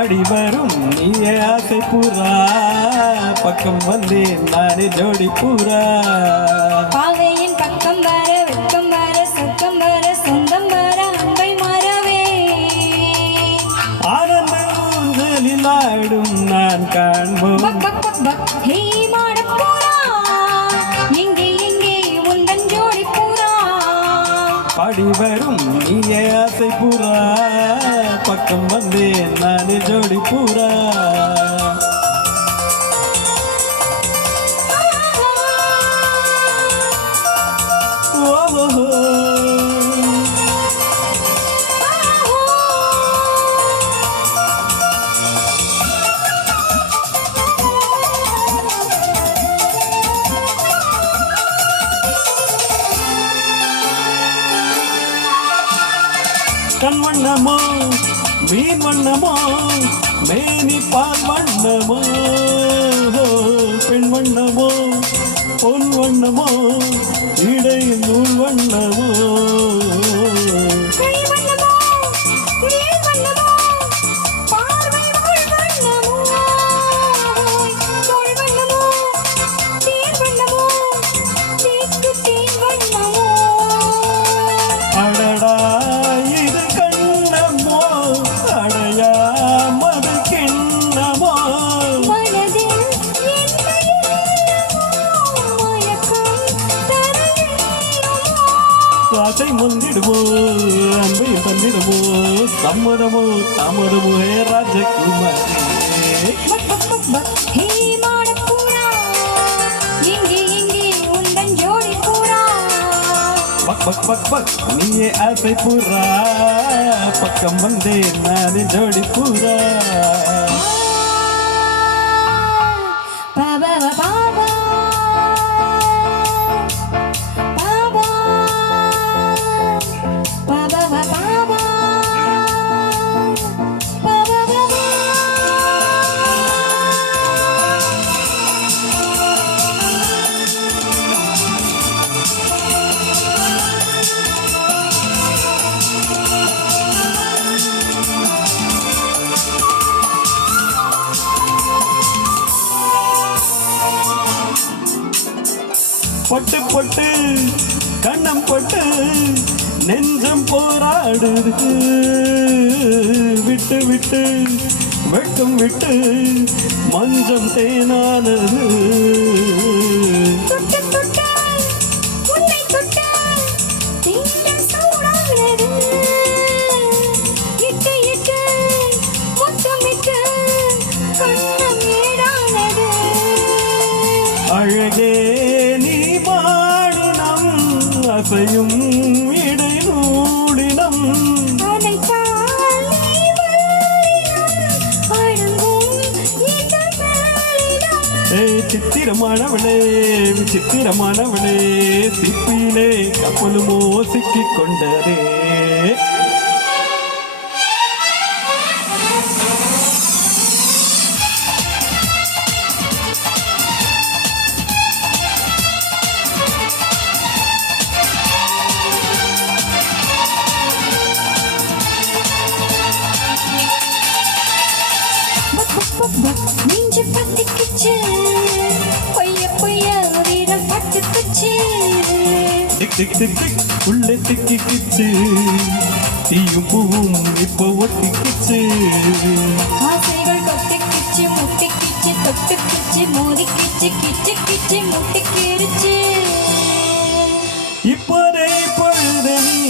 பாடி வரும் நீயே ஆசை புறா பக்கம் வந்தேன் நானே ஜோடி புறா பாவையின் பக்கம் வர வெட்கம் வர சொர்க்கம் வர சொந்தம் வர அன்பை மறவே ஆனந்த ஊஞ்சலில் ஆடும் நான் காண்போம் பக் பக் பக் பக் ஹே மாடப்புறா எங்கே எங்கே உந்தன் ஜோடி புறா பாடி வரும் நீயே ஆசை புறா பக்கம் வந்தேன் நானே ஜோடி புறா ஓஹோ கண் வண்ணமோ மீன் வண்ணமோ மேனி பால் வண்ணமோ பெண் வண்ணமோ பொன் வண்ணமோ இடை நூல் வண்ணமோ அடடா இது கண்ணமோ அடையா மது கிண்ணமோ ஆசை முந்திடுமோ அன்பை தந்திடுமோ சம்மதமோ தாமதமோ ஹே ராஜகுமாரே பக் பக் பக் பக் நீயே ஆசை புறா பக்கம் வந்தேன் நானே ஜோடி புறா பொட்டு பொட்டு கண்ணம் பொட்டு நெஞ்சம் போராடுது விட்டு விட்டு வெட்டும் விட்டு மஞ்சம் தேனானது அழகே நீ மாடினம் அசையும் இடை நூடினம் சித்திரமானவளே விசித்திரமானவளே சிப்பியிலே கப்பலுமோ சிக்கிக் கொண்டதே நெஞ்சு பத்திக்குச்சு பொய்ய பொய்ய வீரம் பட்டுக்குச்சு டிக் டிக் டிக் டிக் உள்ளே திக்கிக்குச்சு தீயும் பூவும் இப்போ ஒட்டிக்குச்சு ஆசைகள் கொட்டிக்குச்சு முட்டிக்குச்சு தொட்டுக்குச்சு மோதிக்குச்சு கிச்சு கிச்சு முட்டிக்கிருச்சு இப்போதே பொழுது நீ